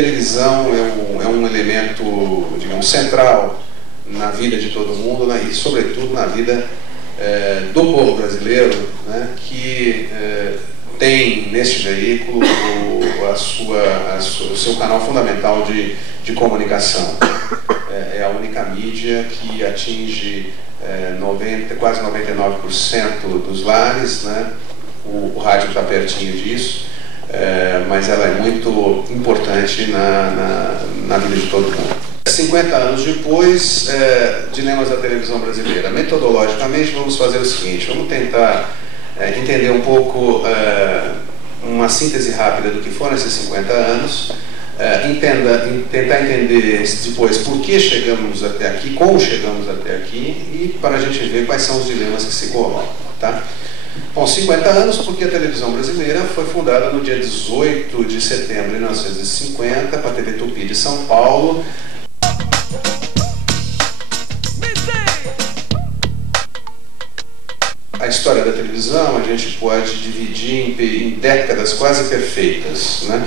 televisão é um elemento, digamos, central na vida de todo mundo, né, e sobretudo na vida do povo brasileiro, né, que tem neste veículo o seu canal fundamental de comunicação. É a única mídia que atinge quase 99% dos lares, né? O rádio está pertinho disso, mas ela é muito importante na vida de todo mundo. 50 anos depois, dilemas da televisão brasileira. Metodologicamente, vamos fazer o seguinte: vamos tentar entender um pouco, uma síntese rápida do que foram esses 50 anos, tentar entender depois por que chegamos até aqui, como chegamos até aqui, e para a gente ver quais são os dilemas que se colocam. Tá? Bom, 50 anos porque a televisão brasileira foi fundada no dia 18 de setembro de 1950 para a TV Tupi de São Paulo. A história da televisão a gente pode dividir em décadas quase perfeitas, né?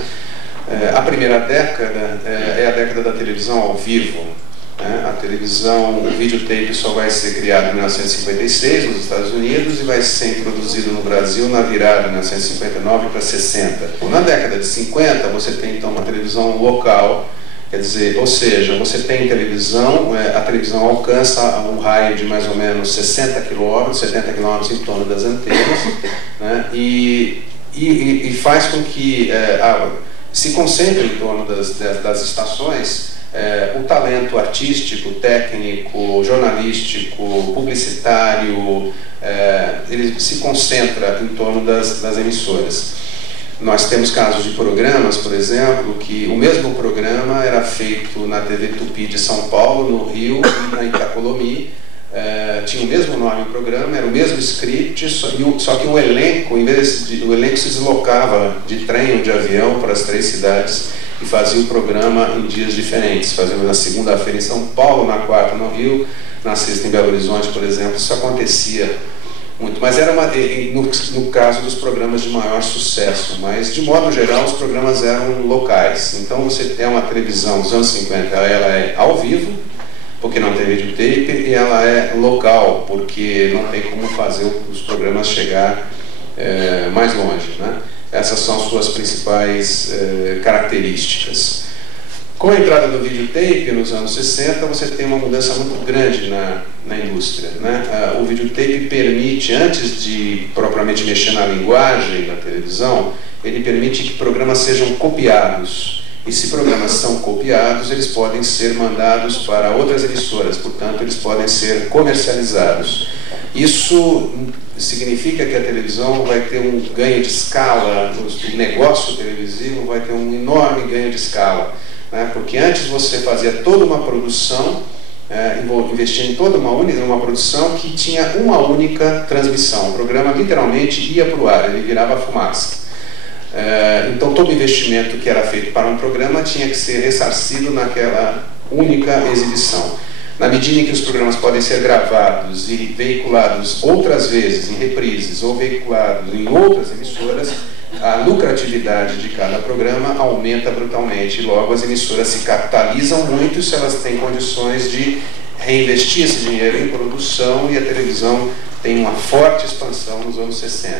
A primeira década é a década da televisão ao vivo. Né? A televisão, o videotape só vai ser criado em 1956 nos Estados Unidos e vai ser introduzido no Brasil na virada de 1959 para 60. Na década de 50 você tem então uma televisão local. Quer dizer, ou seja, você tem televisão, a televisão alcança um raio de mais ou menos 60 km, 70 km em torno das antenas, né? E faz com que se concentre em torno das estações o talento artístico, técnico, jornalístico, publicitário, ele se concentra em torno das emissoras. Nós temos casos de programas, por exemplo, que o mesmo programa era feito na TV Tupi de São Paulo, no Rio e na Itacolomi. Tinha o mesmo nome o programa, era o mesmo script, só que o elenco, o elenco se deslocava de trem ou de avião para as 3 cidades e fazia o programa em dias diferentes. Fazíamos na segunda-feira em São Paulo, na quarta no Rio, na sexta em Belo Horizonte, por exemplo. Isso acontecia muito, mas era no caso dos programas de maior sucesso, mas de modo geral os programas eram locais. Então você tem uma televisão dos anos 50, ela é ao vivo, porque não tem videotape, e ela é local, porque não tem como fazer os programas chegar mais longe, né? Essas são as suas principais características. Com a entrada do videotape nos anos 60, você tem uma mudança muito grande na indústria, né? O videotape permite, antes de propriamente mexer na linguagem da televisão, ele permite que programas sejam copiados. E se programas são copiados, eles podem ser mandados para outras emissoras, portanto, eles podem ser comercializados. Isso significa que a televisão vai ter um ganho de escala, o negócio televisivo vai ter um enorme ganho de escala. Porque antes você fazia toda uma produção, investia em toda uma produção que tinha uma única transmissão. O programa literalmente ia para o ar, ele virava fumaça. Então todo investimento que era feito para um programa tinha que ser ressarcido naquela única exibição. Na medida em que os programas podem ser gravados e veiculados outras vezes em reprises ou veiculados em outras emissoras, a lucratividade de cada programa aumenta brutalmente. Logo, as emissoras se capitalizam muito se elas têm condições de reinvestir esse dinheiro em produção, e a televisão tem uma forte expansão nos anos 60.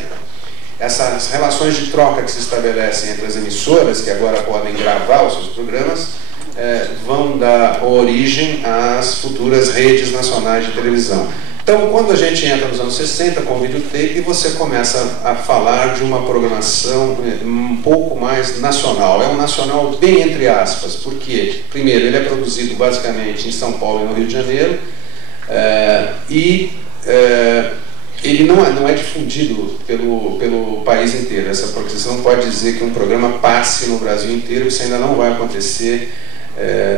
Essas relações de troca que se estabelecem entre as emissoras, que agora podem gravar os seus programas, vão dar origem às futuras redes nacionais de televisão. Então, quando a gente entra nos anos 60 com o videotape, você começa a falar de uma programação um pouco mais nacional. É um nacional bem entre aspas, porque, primeiro, ele é produzido basicamente em São Paulo e no Rio de Janeiro, ele não é difundido pelo país inteiro. Porque você não pode dizer que um programa passe no Brasil inteiro, isso ainda não vai acontecer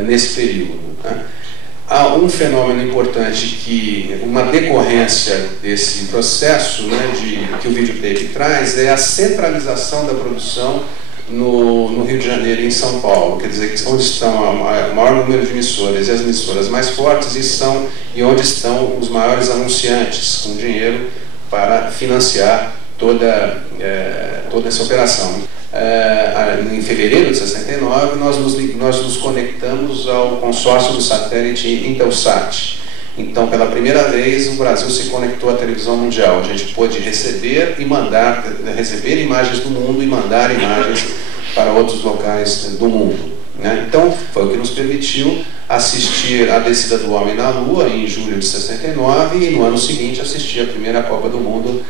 nesse período, né? Há um fenômeno importante, uma decorrência desse processo, né, que o videotape traz, é a centralização da produção no Rio de Janeiro e em São Paulo. Quer dizer, onde estão o maior número de emissoras e as emissoras mais fortes, e onde estão os maiores anunciantes com dinheiro para financiar toda essa operação. em fevereiro de 69, nós nos conectamos ao consórcio do satélite Intelsat. Então, pela primeira vez, o Brasil se conectou à televisão mundial. A gente pôde receber imagens do mundo e mandar imagens para outros locais do mundo, né? Então, foi o que nos permitiu assistir a descida do homem na Lua em julho de 69 e no ano seguinte assistir a primeira Copa do Mundo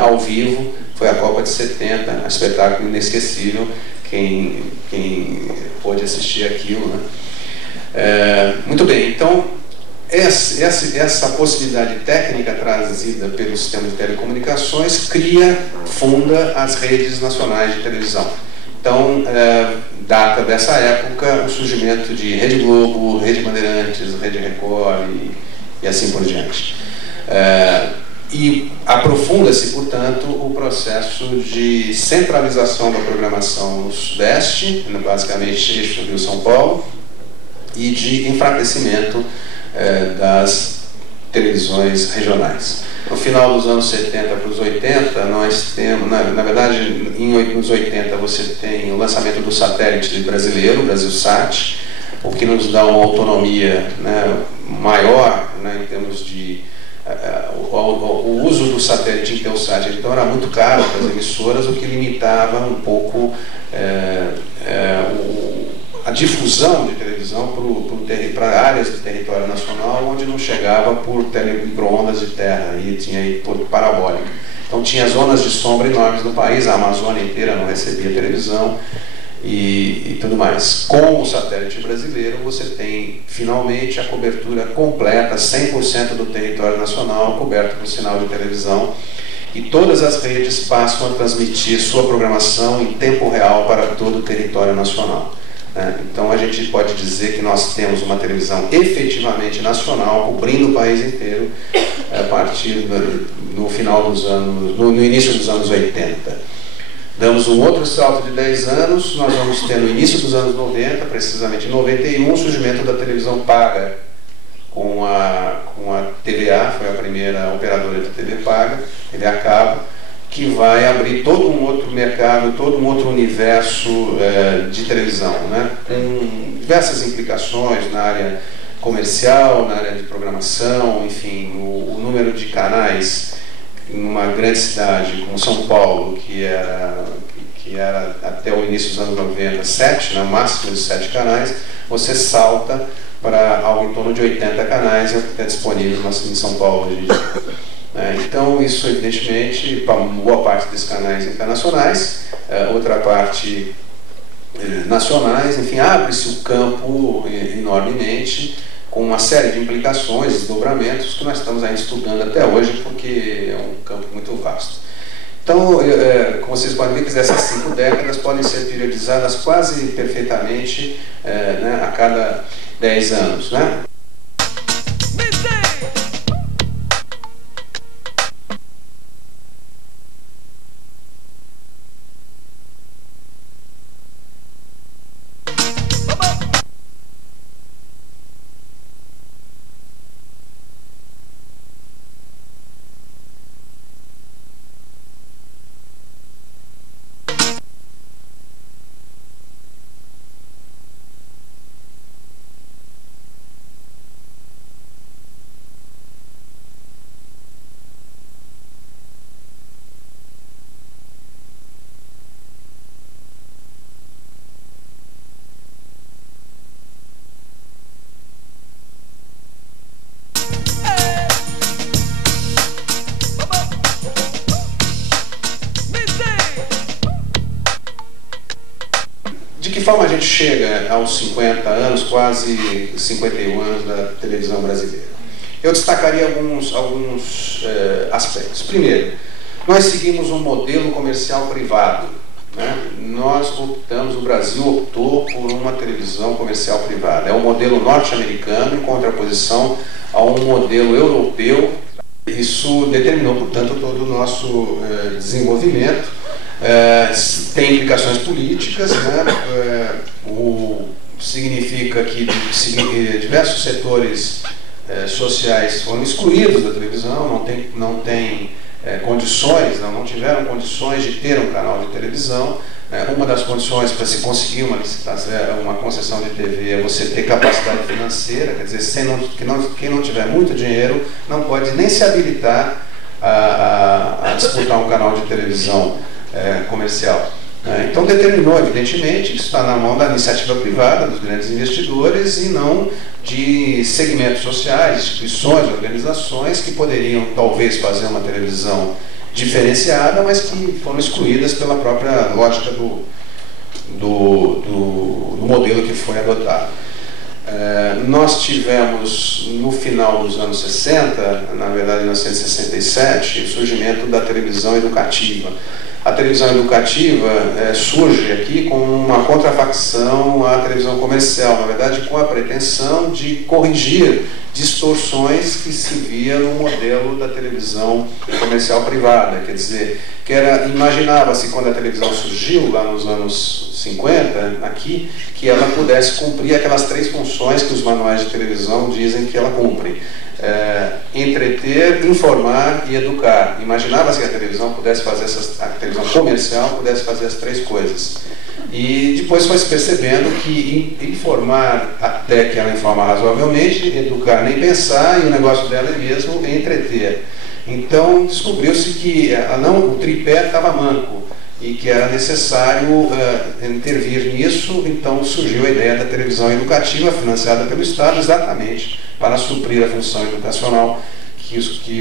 ao vivo. Foi a Copa de 70, um espetáculo inesquecível, quem pôde assistir aquilo, né? Muito bem, então essa possibilidade técnica trazida pelo sistema de telecomunicações funda as redes nacionais de televisão. Então, data dessa época o surgimento de Rede Globo, Rede Bandeirantes, Rede Record e assim por diante. E aprofunda-se, portanto, o processo de centralização da programação no Sudeste, basicamente eixo Rio-São Paulo, e de enfraquecimento das televisões regionais. No final dos anos 70 para os 80, nós temos, na verdade, nos 80 você tem o lançamento do satélite brasileiro, o Brasilsat, o que nos dá uma autonomia, né, maior, né, em termos de o uso do satélite Intelsat. Então era muito caro para as emissoras, o que limitava um pouco a difusão de televisão para áreas do território nacional onde não chegava por micro-ondas de terra e tinha aí por parabólica. Então tinha zonas de sombra enormes no país, a Amazônia inteira não recebia televisão e tudo mais. Com o satélite brasileiro você tem finalmente a cobertura completa, 100% do território nacional coberto por sinal de televisão, e todas as redes passam a transmitir sua programação em tempo real para todo o território nacional. Então a gente pode dizer que nós temos uma televisão efetivamente nacional, cobrindo o país inteiro, a partir no final dos anos, no início dos anos 80. Damos um outro salto de 10 anos, nós vamos ter no início dos anos 90, precisamente em 91, o surgimento da televisão paga, com a TVA, foi a primeira operadora de TV paga, TV a cabo, que vai abrir todo um outro mercado, todo um outro universo de televisão, né? Com diversas implicações na área comercial, na área de programação, enfim, o número de canais numa grande cidade como São Paulo, que era até o início dos anos 90, 7, né? Máximo de 7 canais, você salta para algo em torno de 80 canais, que é disponível em São Paulo hoje em dia. Então, isso, evidentemente, para boa parte dos canais internacionais, outra parte nacionais, enfim, abre-se o campo enormemente, com uma série de implicações, desdobramentos, que nós estamos ainda estudando até hoje, porque é um campo muito vasto. Então, como vocês podem ver, essas 5 décadas podem ser periodizadas quase perfeitamente, né, a cada 10 anos, né? De que forma a gente chega aos 50 anos, quase 51 anos da televisão brasileira? Eu destacaria alguns aspectos. Primeiro, nós seguimos um modelo comercial privado, né? Nós optamos, o Brasil optou por uma televisão comercial privada. É um modelo norte-americano em contraposição a um modelo europeu. Isso determinou, portanto, todo o nosso desenvolvimento. Tem implicações políticas, né? Significa que diversos setores sociais foram excluídos da televisão, não tiveram condições de ter um canal de televisão, Uma das condições para se conseguir uma licitação, uma concessão de TV, é você ter capacidade financeira, quer dizer, quem não tiver muito dinheiro não pode nem se habilitar a disputar um canal de televisão comercial. Então determinou, evidentemente, que isso está na mão da iniciativa privada, dos grandes investidores, e não de segmentos sociais, instituições, organizações que poderiam talvez fazer uma televisão diferenciada, mas que foram excluídas pela própria lógica do modelo que foi adotado. Nós tivemos, no final dos anos 60, na verdade em 1967, o surgimento da televisão educativa. A televisão educativa surge aqui com uma contrafacção à televisão comercial, na verdade com a pretensão de corrigir distorções que se via no modelo da televisão comercial privada. Quer dizer, imaginava-se quando a televisão surgiu, lá nos anos 50, aqui, que ela pudesse cumprir aquelas 3 funções que os manuais de televisão dizem que ela cumpre. Entreter, informar e educar. Imaginava-se que a televisão comercial pudesse fazer as 3 coisas. E depois foi se percebendo que informar, até que ela informa razoavelmente, educar nem pensar, e o negócio dela é mesmo entreter. Então descobriu-se que o tripé estava manco e que era necessário intervir nisso. Então surgiu a ideia da televisão educativa, financiada pelo Estado, exatamente para suprir a função educacional que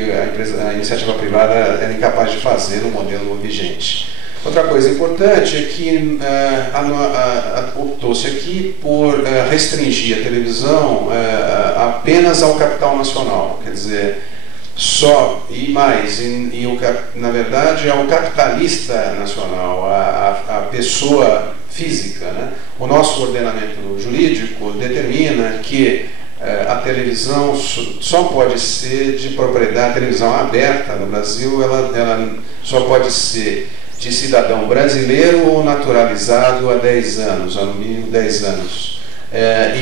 a iniciativa privada era incapaz de fazer no modelo vigente. Outra coisa importante é que optou-se aqui por restringir a televisão apenas ao capital nacional, quer dizer, na verdade é o capitalista nacional, a pessoa física, né? O nosso ordenamento jurídico determina que a televisão só pode ser de propriedade, a televisão aberta no Brasil, ela só pode ser de cidadão brasileiro ou naturalizado há 10 anos, no mínimo 10 anos.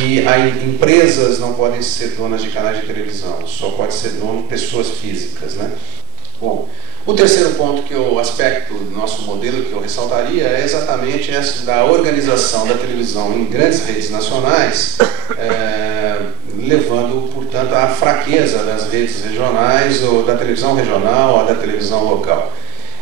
E empresas não podem ser donas de canais de televisão, só pode ser dono pessoas físicas, né? Bom, o terceiro ponto, o aspecto do nosso modelo que eu ressaltaria, é exatamente essa da organização da televisão em grandes redes nacionais, levando, portanto, à fraqueza das redes regionais, ou da televisão regional, ou da televisão local.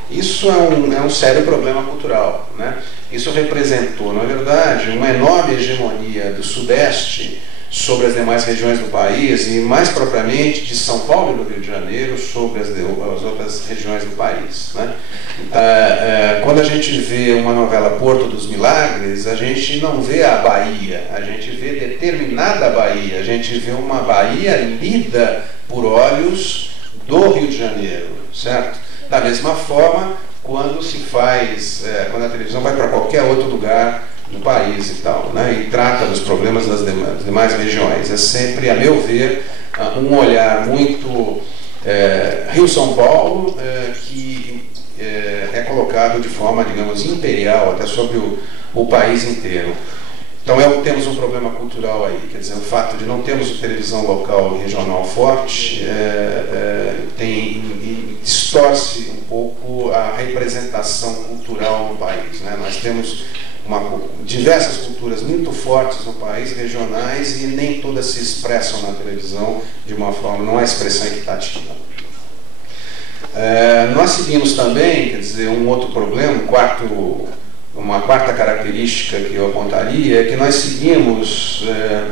Isso é um sério problema cultural, né? Isso representou, na verdade, uma enorme hegemonia do Sudeste sobre as demais regiões do país, e mais propriamente de São Paulo e do Rio de Janeiro sobre as outras regiões do país, né? Quando a gente vê uma novela Porto dos Milagres, a gente não vê a Bahia, a gente vê determinada Bahia, a gente vê uma Bahia lida por olhos do Rio de Janeiro, certo? Da mesma forma, quando a televisão vai para qualquer outro lugar do país e tal, né, e trata dos problemas das demais regiões. É sempre, a meu ver, um olhar muito Rio-São Paulo, que é colocado de forma, digamos, imperial, até sobre o país inteiro. Então temos um problema cultural aí, quer dizer, o fato de não termos televisão local e regional forte distorce um pouco a representação cultural no país, né? Nós temos diversas culturas muito fortes no país, regionais, e nem todas se expressam na televisão de uma forma, não há expressão equitativa. Nós seguimos também, quer dizer, um outro problema, uma quarta característica que eu apontaria é que nós seguimos,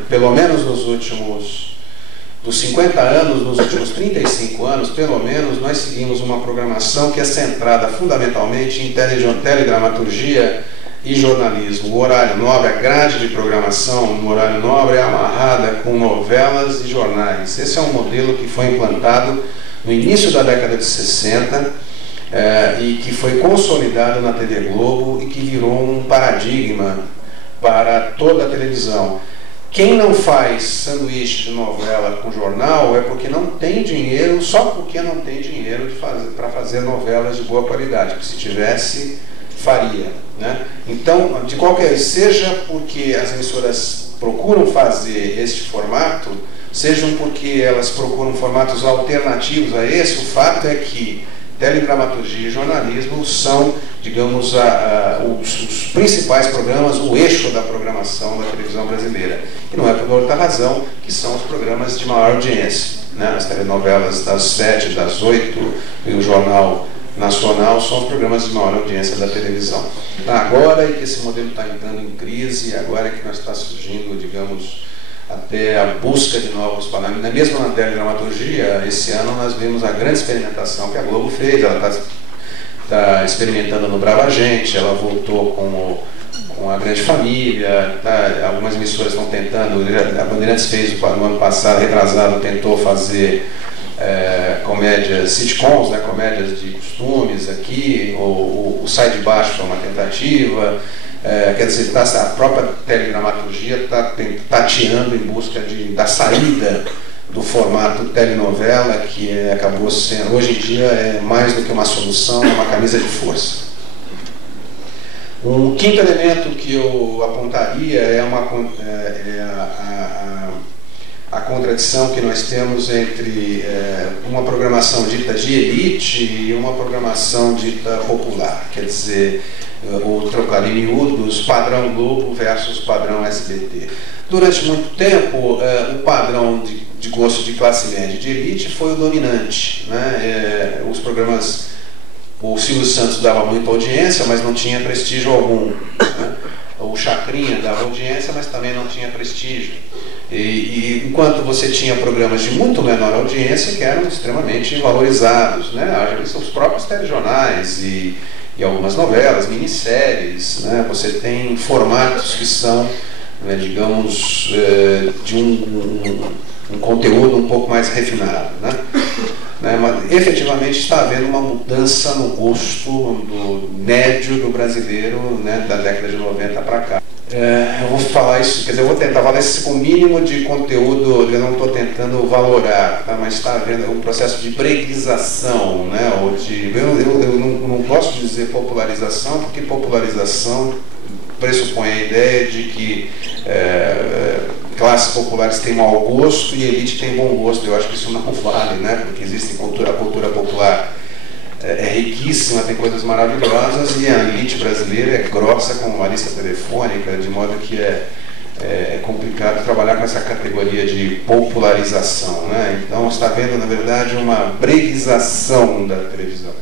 pelo menos dos 50 anos, nos últimos 35 anos, pelo menos, nós seguimos uma programação que é centrada fundamentalmente em teledramaturgia e jornalismo. O horário nobre, a grade de programação no horário nobre é amarrada com novelas e jornais. Esse é um modelo que foi implantado no início da década de 60, e que foi consolidado na TV Globo e que virou um paradigma para toda a televisão. Quem não faz sanduíche de novela com jornal é porque não tem dinheiro, só porque não tem dinheiro para fazer novelas de boa qualidade, porque se tivesse, faria, né? Então, de qualquer, seja porque as emissoras procuram fazer este formato, sejam porque elas procuram formatos alternativos a esse, o fato é que teledramaturgia e jornalismo são, digamos, os principais programas, o eixo da programação da televisão brasileira. E não é por outra razão que são os programas de maior audiência, né? As telenovelas das 7, das 8 e o Jornal Nacional são os programas de maior audiência da televisão. Agora é que esse modelo está entrando em crise, agora é que nós está surgindo, digamos, até a busca de novos parâmetros. Mesmo na teledramaturgia, esse ano nós vimos a grande experimentação que a Globo fez. Ela está experimentando no Brava Gente, ela voltou com a Grande Família, algumas emissoras estão tentando, a Bandeirantes fez no ano passado, retrasado, tentou fazer comédias, sitcoms, né, comédias de costumes aqui, o Sai de Baixo foi uma tentativa. Quer dizer, a própria teledramaturgia está tateando em busca da saída do formato telenovela, que acabou sendo, hoje em dia, é mais do que uma solução, é uma camisa de força. Um quinto elemento que eu apontaria é a contradição que nós temos entre uma programação dita de elite e uma programação dita popular. Quer dizer, o trocado em miúdos, padrão Globo versus padrão SBT. Durante muito tempo, o padrão de gosto de classe média de elite foi o dominante, né? Os programas, o Silvio Santos dava muita audiência, mas não tinha prestígio algum, né? O Chacrinha dava audiência, mas também não tinha prestígio. E enquanto você tinha programas de muito menor audiência que eram extremamente valorizados, né? Os próprios telejornais e algumas novelas, minisséries, né? Você tem formatos que são, né, digamos, de um conteúdo um pouco mais refinado, né? Mas efetivamente está havendo uma mudança no gosto do médio do brasileiro, né, da década de 90 para cá. Eu vou falar isso, quer dizer, eu vou tentar falar isso com o mínimo de conteúdo, eu não estou tentando valorar, tá? Mas está havendo um processo de breguização, né? Eu não gosto de dizer popularização, porque popularização pressupõe a ideia de que classes populares têm mau gosto e elite tem bom gosto. Eu acho que isso não vale, né? Porque existe a cultura popular é riquíssima, tem coisas maravilhosas, e a elite brasileira é grossa como uma lista telefônica, de modo que é complicado trabalhar com essa categoria de popularização, né? Então está havendo, na verdade, uma breguização da televisão.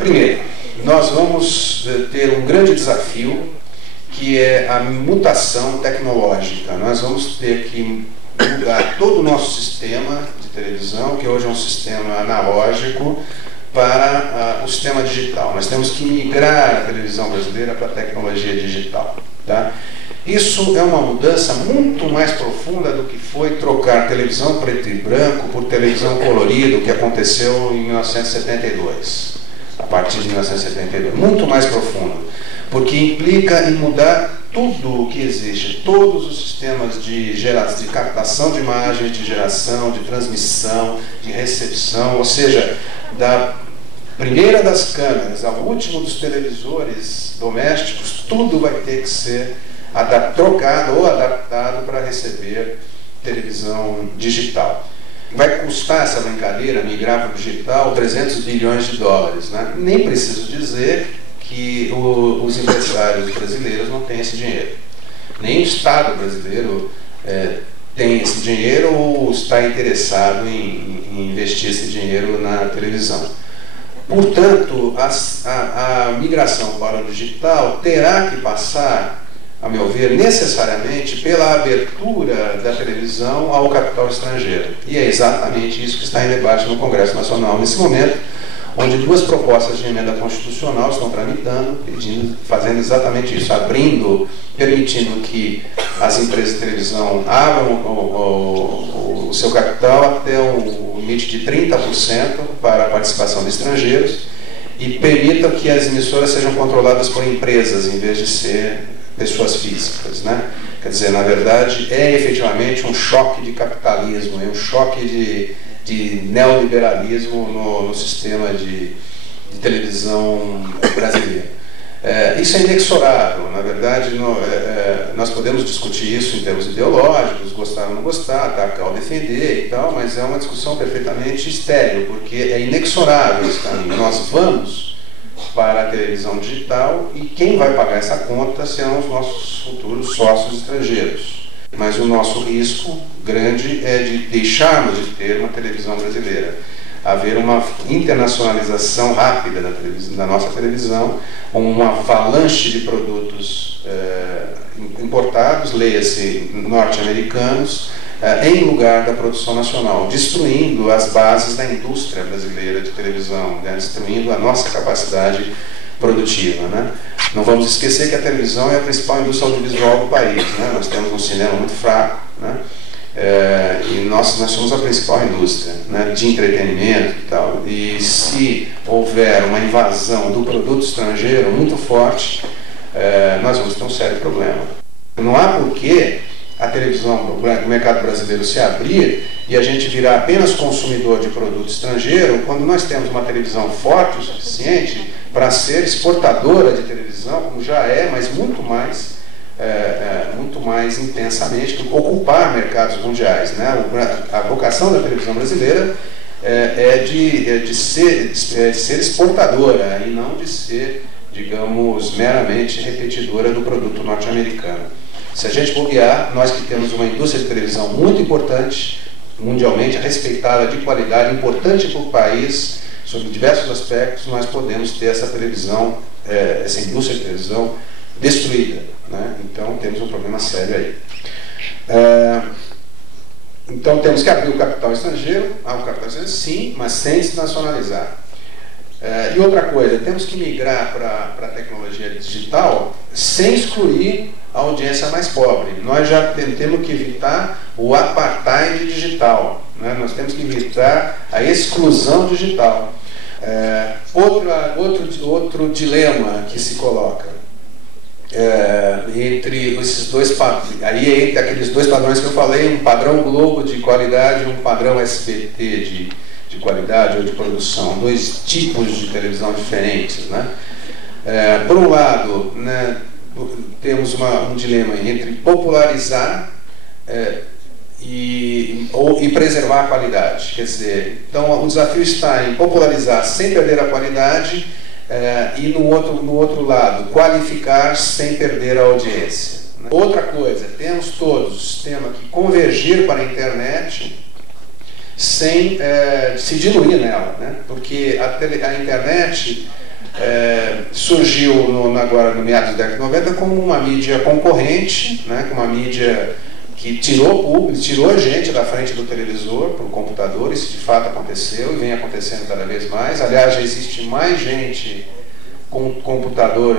Primeiro, nós vamos ter um grande desafio, que é a mutação tecnológica. Nós vamos ter que mudar todo o nosso sistema de televisão, que hoje é um sistema analógico, para o sistema digital. Nós temos que migrar a televisão brasileira para a tecnologia digital, tá? Isso é uma mudança muito mais profunda do que foi trocar televisão preto e branco por televisão colorida, o que aconteceu em 1972, a partir de 1972. Muito mais profundo, porque implica em mudar tudo o que existe, todos os sistemas de captação de imagens, de geração, de transmissão, de recepção, ou seja, da primeira das câmeras ao último dos televisores domésticos, tudo vai ter que ser trocado ou adaptado para receber televisão digital. Vai custar essa brincadeira, migrar para o digital, 300 bilhões de dólares, né? Nem preciso dizer que os empresários brasileiros não têm esse dinheiro. Nem o Estado brasileiro tem esse dinheiro ou está interessado em investir esse dinheiro na televisão. Portanto, a migração para o digital terá que passar, a meu ver, necessariamente pela abertura da televisão ao capital estrangeiro. E é exatamente isso que está em debate no Congresso Nacional nesse momento, onde duas propostas de emenda constitucional estão tramitando, fazendo exatamente isso, permitindo que as empresas de televisão abram o seu capital até o limite de 30% para a participação de estrangeiros e permitam que as emissoras sejam controladas por empresas em vez de ser pessoas físicas, né? Quer dizer, na verdade, é efetivamente um choque de capitalismo, é um choque de neoliberalismo no sistema de televisão brasileiro. Isso é inexorável. Na verdade, nós podemos discutir isso em termos ideológicos, gostar ou não gostar, atacar ou defender e tal, mas é uma discussão perfeitamente estéril, porque é inexorável esse caminho. Nós vamos para a televisão digital e quem vai pagar essa conta serão os nossos futuros sócios estrangeiros. Mas o nosso risco grande é de deixarmos de ter uma televisão brasileira, haver uma internacionalização rápida da nossa televisão, uma avalanche de produtos importados, leia-se norte-americanos, em lugar da produção nacional, destruindo as bases da indústria brasileira de televisão, né? Destruindo a nossa capacidade produtiva, né? Não vamos esquecer que a televisão é a principal indústria audiovisual do país, né? Nós temos um cinema muito fraco, né? E nós somos a principal indústria, né, de entretenimento e tal. E se houver uma invasão do produto estrangeiro muito forte, nós vamos ter um sério problema. Não há porquê a televisão, o mercado brasileiro se abrir e a gente virar apenas consumidor de produto estrangeiro, quando nós temos uma televisão forte o suficiente para ser exportadora de televisão, como já é, mas muito mais intensamente, ocupar mercados mundiais, né? A vocação da televisão brasileira é de ser exportadora e não de ser, digamos, meramente repetidora do produto norte-americano. Se a gente bobear, nós que temos uma indústria de televisão muito importante, mundialmente respeitada, de qualidade, importante para o país, sob diversos aspectos, nós podemos ter essa televisão, essa indústria de televisão destruída, né? Então temos um problema sério aí. Então temos que abrir o capital estrangeiro, sim, mas sem se nacionalizar. E outra coisa, temos que migrar para a tecnologia digital sem excluir a audiência mais pobre. Nós já temos que evitar o apartheid digital, né? Nós temos que evitar a exclusão digital. Outro dilema que se coloca entre esses dois padrões, aí entre aqueles dois padrões que eu falei, um padrão Globo de qualidade e um padrão SBT de qualidade ou de produção, dois tipos de televisão diferentes, né? Por um lado, né, temos um dilema entre popularizar e preservar a qualidade. Quer dizer, então o desafio está em popularizar sem perder a qualidade e no outro lado, qualificar sem perder a audiência. Outra coisa, temos todos o sistema que convergir para a internet sem se diluir nela, né? Porque a internet surgiu agora no meados da década de 90 como uma mídia concorrente, né? Como uma mídia que tirou a gente da frente do televisor para o computador. Isso de fato aconteceu e vem acontecendo cada vez mais. Aliás, já existe mais gente com computador,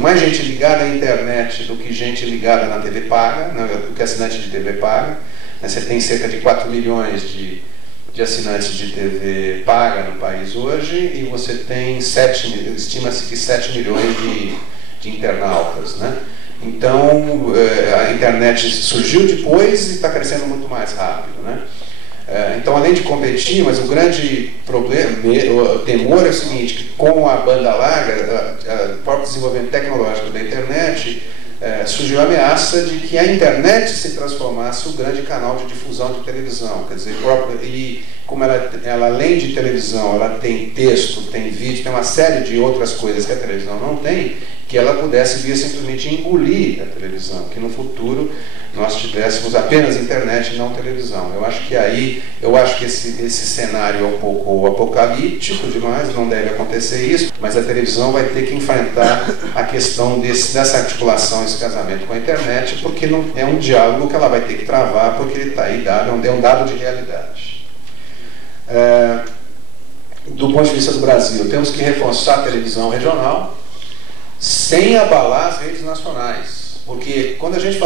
mais gente ligada à internet do que gente ligada na TV paga, do que assinante de TV paga. Você tem cerca de 4 milhões de assinantes de TV paga no país hoje e você tem estima-se que 7 milhões de internautas, né? Então, a internet surgiu depois e está crescendo muito mais rápido, né? Então, além de competir, mas o grande problema, o temor é o seguinte, que com a banda larga, o próprio desenvolvimento tecnológico da internet, surgiu a ameaça de que a internet se transformasse o grande canal de difusão de televisão. Quer dizer, e como ela além de televisão, ela tem texto, tem vídeo, tem uma série de outras coisas que a televisão não tem, que ela pudesse vir simplesmente engolir a televisão, que no futuro nós tivéssemos apenas internet e não televisão. Eu acho que esse cenário é um pouco apocalíptico demais, não deve acontecer isso, mas a televisão vai ter que enfrentar a questão dessa articulação, esse casamento com a internet, porque não, é um diálogo que ela vai ter que travar, porque ele está aí dado, é um dado de realidade. Do ponto de vista do Brasil, temos que reforçar a televisão regional sem abalar as redes nacionais. Porque quando a gente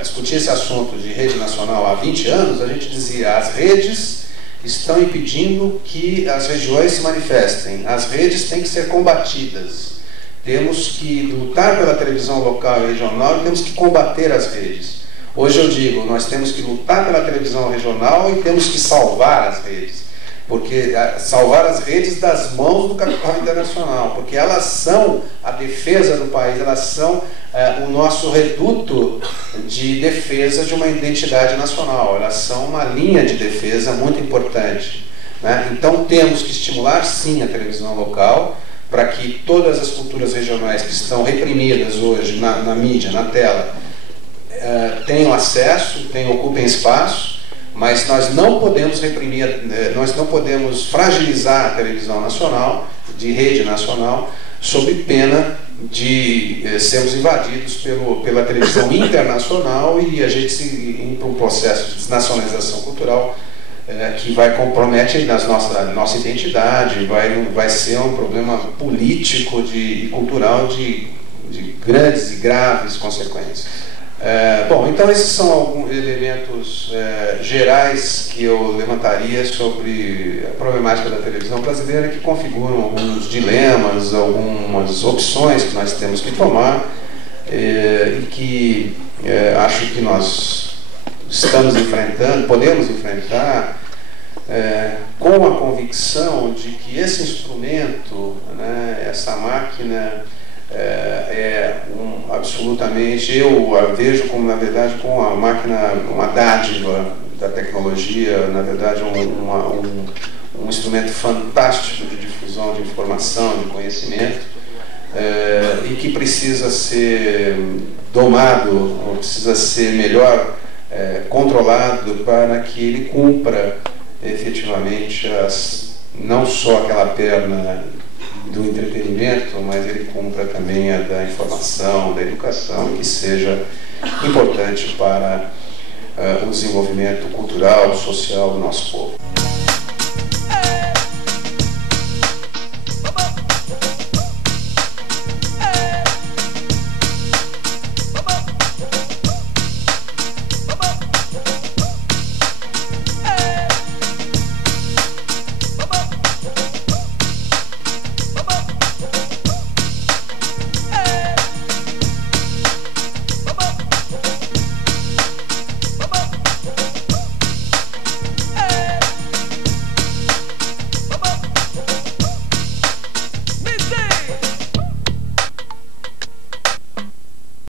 discutia esse assunto de rede nacional há 20 anos, a gente dizia as redes estão impedindo que as regiões se manifestem, as redes têm que ser combatidas. Temos que lutar pela televisão local e regional e temos que combater as redes. Hoje eu digo, nós temos que lutar pela televisão regional e temos que salvar as redes. Porque salvar as redes das mãos do capital internacional, porque elas são a defesa do país, elas são o nosso reduto de defesa de uma identidade nacional, elas são uma linha de defesa muito importante, né? Então temos que estimular sim a televisão local, para que todas as culturas regionais que estão reprimidas hoje na mídia, na tela, tenham acesso, ocupem espaço, mas nós não podemos reprimir, nós não podemos fragilizar a televisão nacional, de rede nacional, sob pena de sermos invadidos pela televisão internacional e a gente se ir para um processo de desnacionalização cultural que compromete a nossa identidade, vai ser um problema político e cultural de grandes e graves consequências. Bom, então esses são alguns elementos gerais que eu levantaria sobre a problemática da televisão brasileira, que configuram alguns dilemas, algumas opções que nós temos que tomar e que acho que nós estamos enfrentando, podemos enfrentar com a convicção de que esse instrumento, né, essa máquina, absolutamente, eu a vejo como, na verdade, com a máquina, uma dádiva da tecnologia, na verdade, um instrumento fantástico de difusão de informação, de conhecimento, e que precisa ser domado, ou precisa ser melhor controlado para que ele cumpra efetivamente não só aquela perna do entretenimento, mas ele cumpra também a da informação, da educação, que seja importante para o desenvolvimento cultural, social do nosso povo.